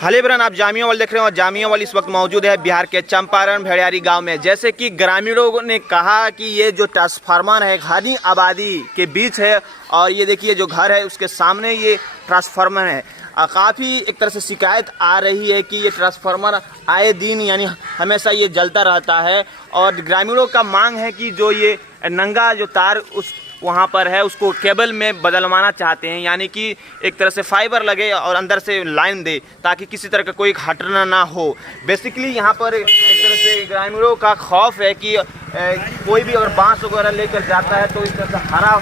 हाले ब्रन आप जामिया वाल देख रहे हो और जामिया वाल इस वक्त मौजूद है बिहार के चंपारण भेड़ियारी गांव में। जैसे कि ग्रामीणों ने कहा कि ये जो ट्रांसफार्मर है घनी आबादी के बीच है और ये देखिए जो घर है उसके सामने ये ट्रांसफार्मर है। काफ़ी एक तरह से शिकायत आ रही है कि ये ट्रांसफार्मर आए दिन यानी हमेशा ये जलता रहता है और ग्रामीणों का मांग है कि जो ये नंगा जो तार उस वहाँ पर है उसको केबल में बदलवाना चाहते हैं, यानी कि एक तरह से फाइबर लगे और अंदर से लाइन दे ताकि किसी तरह का कोई घटना ना हो। बेसिकली यहाँ पर एक तरह से ग्रामीणों का खौफ है कि कोई भी अगर बांस वगैरह लेकर जाता है तो इस तरह से हरा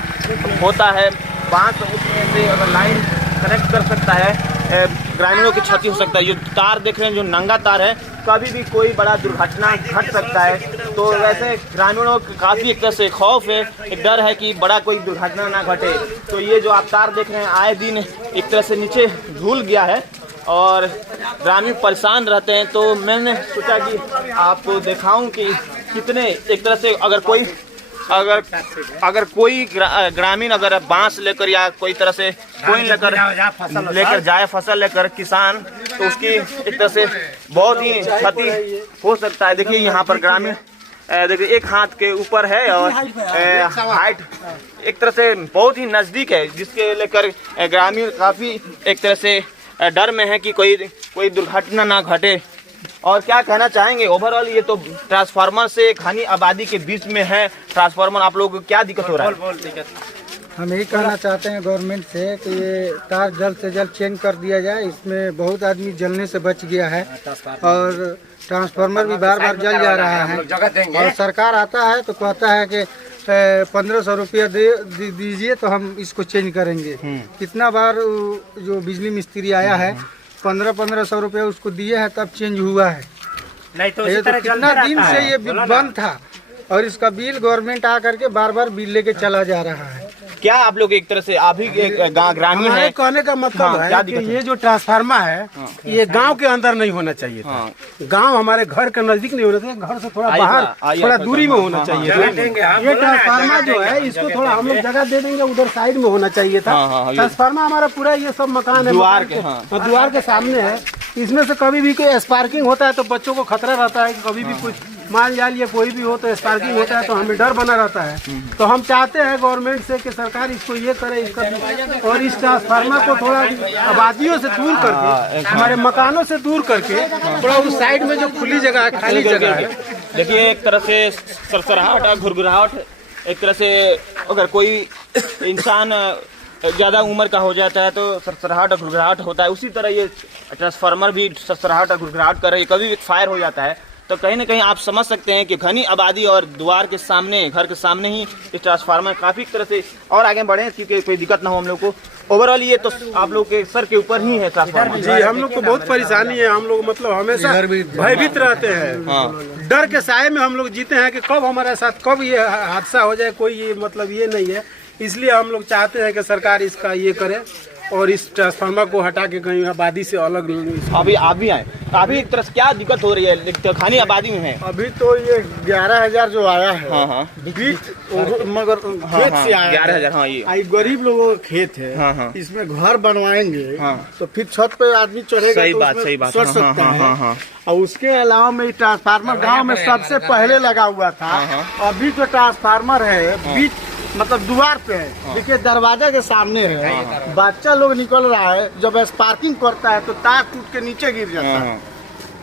होता है, बांस उसमें से अगर लाइन कनेक्ट कर सकता है ग्रामीणों की क्षति हो सकता है। ये तार देख रहे हैं जो नंगा तार है, कभी भी कोई बड़ा दुर्घटना घट सकता है। तो वैसे ग्रामीणों को काफ़ी एक तरह से खौफ है, एक डर है कि बड़ा कोई दुर्घटना ना घटे। तो ये जो आप तार देख रहे हैं आए दिन एक तरह से नीचे झूल गया है और ग्रामीण परेशान रहते हैं। तो मैंने सोचा कि आपको दिखाऊं कि कितने एक तरह से अगर कोई ग्रामीण अगर बांस लेकर या कोई तरह से कोई लेकर जाए फसल लेकर किसान, तो उसकी एक तरह से बहुत ही क्षति हो सकता है। देखिए यहाँ पर ग्रामीण देखिए एक हाथ के ऊपर है और हाइट एक तरह से बहुत ही नज़दीक है, जिसके लेकर ग्रामीण काफ़ी एक तरह से डर में है कि कोई दुर्घटना ना घटे। और क्या कहना चाहेंगे ओवरऑल, ये तो ट्रांसफार्मर से घनी आबादी के बीच में है ट्रांसफार्मर, आप लोगों को क्या दिक्कत हो रहा है? हम यही कहना चाहते हैं गवर्नमेंट से कि ये तार जल्द से जल्द चेंज कर दिया जाए। इसमें बहुत आदमी जलने से बच गया है और ट्रांसफार्मर भी बार बार जल जा रहा है और सरकार आता है तो कहता है कि 1500 रुपया दीजिए तो हम इसको चेंज करेंगे। कितना बार जो बिजली मिस्त्री आया है 1500 रुपया उसको दिए हैं तब चेंज हुआ है। नहीं तो कितना दिन से ये बंद था और इसका बिल गवर्नमेंट आकर के बार बार बिल लेके चला जा रहा है। क्या आप लोग एक तरह से अभी ग्रामीण है कहने का मतलब है कि ये जो ट्रांसफार्मर है ये गांव के अंदर नहीं होना चाहिए था। गांव हमारे घर के नजदीक नहीं होना चाहिए, घर से थोड़ा बाहर थोड़ा दूरी में होना चाहिए। ये ट्रांसफार्मर जो है इसको थोड़ा हम लोग जगह दे देंगे, उधर साइड में होना चाहिए था। ट्रांसफार्मर हमारा पूरा ये सब मकान है द्वार के सामने है, इसमें से कभी भी कोई स्पार्किंग होता है तो बच्चों को खतरा रहता है कि कभी भी कुछ माल जाल या कोई भी हो तो स्पार्किंग होता है तो हमें डर बना रहता है। तो हम चाहते हैं गवर्नमेंट से कि सरकार इसको ये करे और इस ट्रांसफार्मर को थोड़ा आबादियों से दूर करके हमारे मकानों से दूर करके थोड़ा उस साइड में जो खुली जगह है खाली जगह है। देखिए एक तरह से सरसराहट और घुरघुराहट, एक तरह से अगर कोई इंसान ज़्यादा उम्र का हो जाता है तो सरसराहट और घुरघुराहट होता है, उसी तरह ये ट्रांसफार्मर भी सरसराहट और घुरघुराहट कर रही है, कभी भी फायर हो जाता है। तो कहीं ना कहीं आप समझ सकते हैं कि घनी आबादी और द्वार के सामने घर के सामने ही इस ट्रांसफार्मर काफ़ी तरह से और आगे बढ़े क्योंकि कोई दिक्कत ना हो हम लोग को। ओवरऑल ये तो आप लोग के सर के ऊपर ही है ट्रांसफार्मर। जी हम लोग को बहुत परेशानी है, हम लोग मतलब हमेशा भयभीत रहते हैं। डर के साए में हम लोग जीते हैं कि कब हमारे साथ कब ये हादसा हो जाए, कोई ये मतलब ये नहीं है। इसलिए हम लोग चाहते हैं कि सरकार इसका ये करे और इस ट्रांसफार्मर को हटा के कहीं आबादी से अलग अभी आप भी आए। अभी एक तरह से क्या दिक्कत हो रही है खानी आबादी में है? अभी तो ये 11,000 जो आया है बीच मगर खेत से आया 11,000। हाँ ये गरीब लोगों का खेत है, इसमें घर बनवाएंगे तो फिर छत पे आदमी चढ़ेगा। सही बात चढ़ सकता है। और उसके अलावा में ट्रांसफार्मर गाँव में सबसे पहले लगा हुआ था। अभी जो ट्रांसफार्मर है बीच मतलब द्वार पे है, देखिए दरवाजा के सामने है। बच्चा लोग निकल रहा है, जब स्पार्किंग करता है तो तार टूट के नीचे गिर जाता है।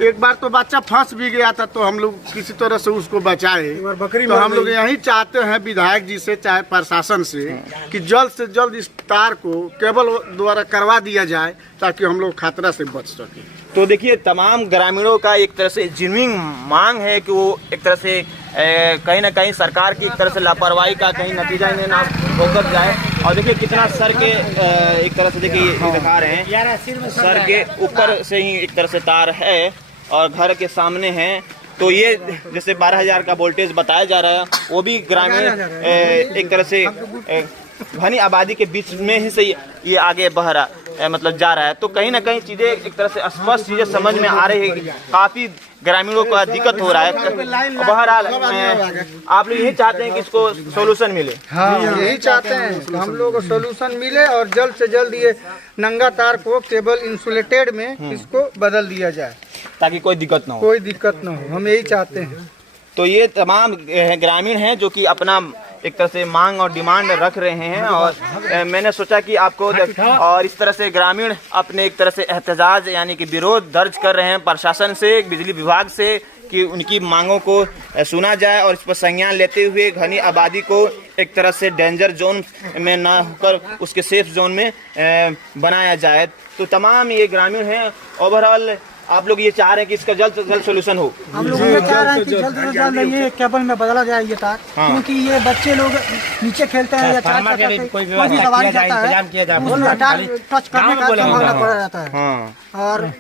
एक बार तो बच्चा फंस भी गया था तो हम लोग किसी तरह से उसको बचाए। तो हम लोग यही चाहते हैं विधायक जी से चाहे प्रशासन से कि जल्द से जल्द इस तार को केबल द्वारा करवा दिया जाए ताकि हम लोग खतरा से बच सके। तो देखिए तमाम ग्रामीणों का एक तरह से जेन्युइन मांग है कि वो एक तरह से कहीं ना कहीं सरकार की एक तरह से लापरवाही का कहीं नतीजा इन्हें ना होकर जाए। और देखिए कितना सर के एक तरह से देखिए दिखा रहे हैं, सर के ऊपर से ही एक तरह से तार है और घर के सामने है। तो ये जैसे 12,000 का वोल्टेज बताया जा रहा है, वो भी ग्रामीण एक तरह से घनी आबादी के बीच में ही से ये आगे बह रहा। मतलब जा रहा है। तो कहीं ना कहीं चीज़ें एक तरह से स्पष्ट चीज़ें समझ में आ रही है, काफ़ी ग्रामीणों को दिक्कत हो रहा है। बहरहाल आप लोग यही चाहते हैं कि इसको सोल्यूशन मिले। हाँ, यही चाहते हैं कि हम लोग को सोल्यूशन मिले और जल्द से जल्द ये नंगा तार को केबल इंसुलेटेड में इसको बदल दिया जाए, ताकि कोई दिक्कत ना हो। कोई दिक्कत ना हो, हम यही चाहते हैं। तो ये तमाम ग्रामीण हैं जो कि अपना एक तरह से मांग और डिमांड रख रहे हैं, और मैंने सोचा कि आपको और इस तरह से ग्रामीण अपने एक तरह से एहतजाज यानी कि विरोध दर्ज कर रहे हैं प्रशासन से, बिजली विभाग से, कि उनकी मांगों को सुना जाए और इस पर संज्ञान लेते हुए घनी आबादी को एक तरह से डेंजर जोन में ना होकर उसके सेफ जोन में बनाया जाए। तो तमाम ये ग्रामीण हैं। ओवरऑल आप लोग ये चाह रहे हैं कि इसका जल्द से जल्द सोल्यूशन हो। हम लोग ये चाह रहे हैं कि जल्द से जल्द ये केबल में बदला जाए ये तार, क्योंकि ये बच्चे लोग नीचे खेलते हैं या कोई भी सवारी जाता है उसमें तार टच करने का संभावना पड़ जाता है। और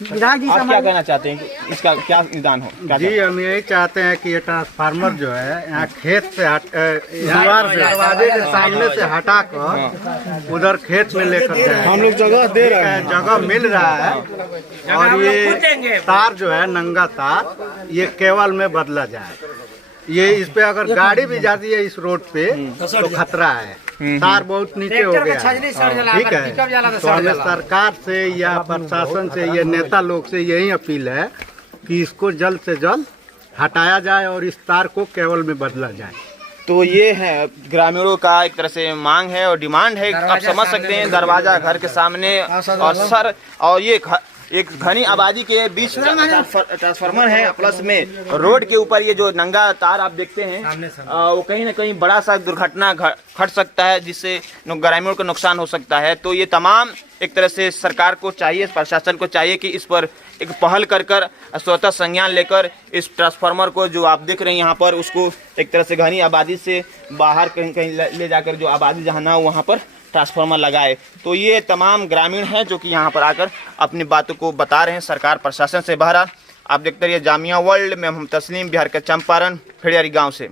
विधायक जी आप क्या कहना चाहते हैं कि इसका क्या निदान हो? जी, हम यही चाहते हैं कि ये ट्रांसफार्मर जो है यहाँ खेत से दीवार से दरवाजे के सामने से हटा कर उधर खेत में लेकर जाए। हम लोग जगह दे रहे हैं, जगह मिल रहा है, और ये तार जो है नंगा तार ये केबल में बदला जाए। ये इस पे अगर गाड़ी भी जाती है इस रोड पे तो खतरा है, तार बहुत नीचे हो गया है। ठीक है, तो हमें सरकार से या प्रशासन से या नेता लोग से यही अपील है कि इसको जल्द से जल्द हटाया जाए और इस तार को केबल में बदला जाए। तो ये है ग्रामीणों का एक तरह से मांग है और डिमांड है। आप समझ सकते हैं, दरवाजा घर के सामने और ये एक घनी आबादी के बीच ट्रांसफार्मर है, प्लस में रोड के ऊपर ये जो नंगा तार आप देखते हैं वो कहीं ना कहीं बड़ा सा दुर्घटना घट सकता है, जिससे ग्रामीणों को नुकसान हो सकता है। तो ये तमाम एक तरह से सरकार को चाहिए, प्रशासन को चाहिए कि इस पर एक पहल कर स्वतः संज्ञान लेकर इस ट्रांसफार्मर को जो आप देख रहे हैं यहाँ पर, उसको एक तरह से घनी आबादी से बाहर कहीं ले जाकर जो आबादी जहाँ ना हो वहाँ पर ट्रांसफार्मर लगाए। तो ये तमाम ग्रामीण हैं जो कि यहाँ पर आकर अपनी बातों को बता रहे हैं सरकार प्रशासन से। बहरहाल आप देखते रहिए जामिया वर्ल्ड में। हम तस्लीम, बिहार के चंपारण, फेड़ियारी गांव से।